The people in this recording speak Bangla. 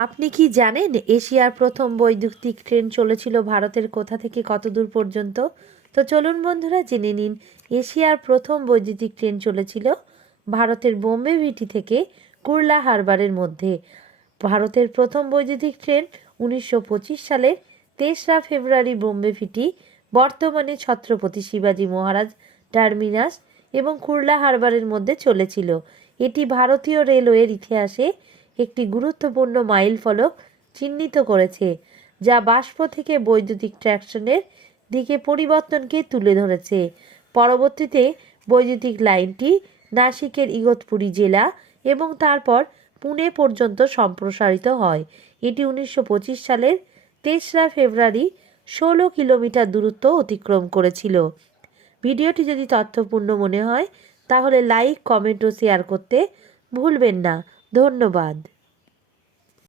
আপনি কি জানেন এশিয়ার প্রথম বৈদ্যুতিক ট্রেন চলেছিল ভারতের কোথা থেকে কত দূর পর্যন্ত? তো চলুন বন্ধুরা, জেনে নিন, এশিয়ার প্রথম বৈদ্যুতিক ট্রেন চলেছিল ভারতের বোম্বে ভিটি থেকে কুর্লা হারবারের মধ্যে। ভারতের প্রথম বৈদ্যুতিক ট্রেন উনিশশো পঁচিশ সালের তেসরা ফেব্রুয়ারি বোম্বে ভিটি, বর্তমানে ছত্রপতি শিবাজী মহারাজ টার্মিনাস এবং কুর্লা হারবারের মধ্যে চলেছিল। এটি ভারতীয় রেলওয়ের ইতিহাসে একটি গুরুত্বপূর্ণ মাইল ফলক চিহ্নিত করেছে, যা বাষ্প থেকে বৈদ্যুতিক ট্র্যাকশনের দিকে পরিবর্তনকে তুলে ধরেছে। পরবর্তীতে বৈদ্যুতিক লাইনটি নাসিকের ইগতপুরী জেলা এবং তারপর পুনে পর্যন্ত সম্প্রসারিত হয়। এটি উনিশশো পঁচিশ সালের তেসরা ফেব্রুয়ারি ষোলো কিলোমিটার দূরত্ব অতিক্রম করেছিল। ভিডিওটি যদি তথ্যপূর্ণ মনে হয়, তাহলে লাইক, কমেন্ট ও শেয়ার করতে ভুলবেন না ধন্যবাদ।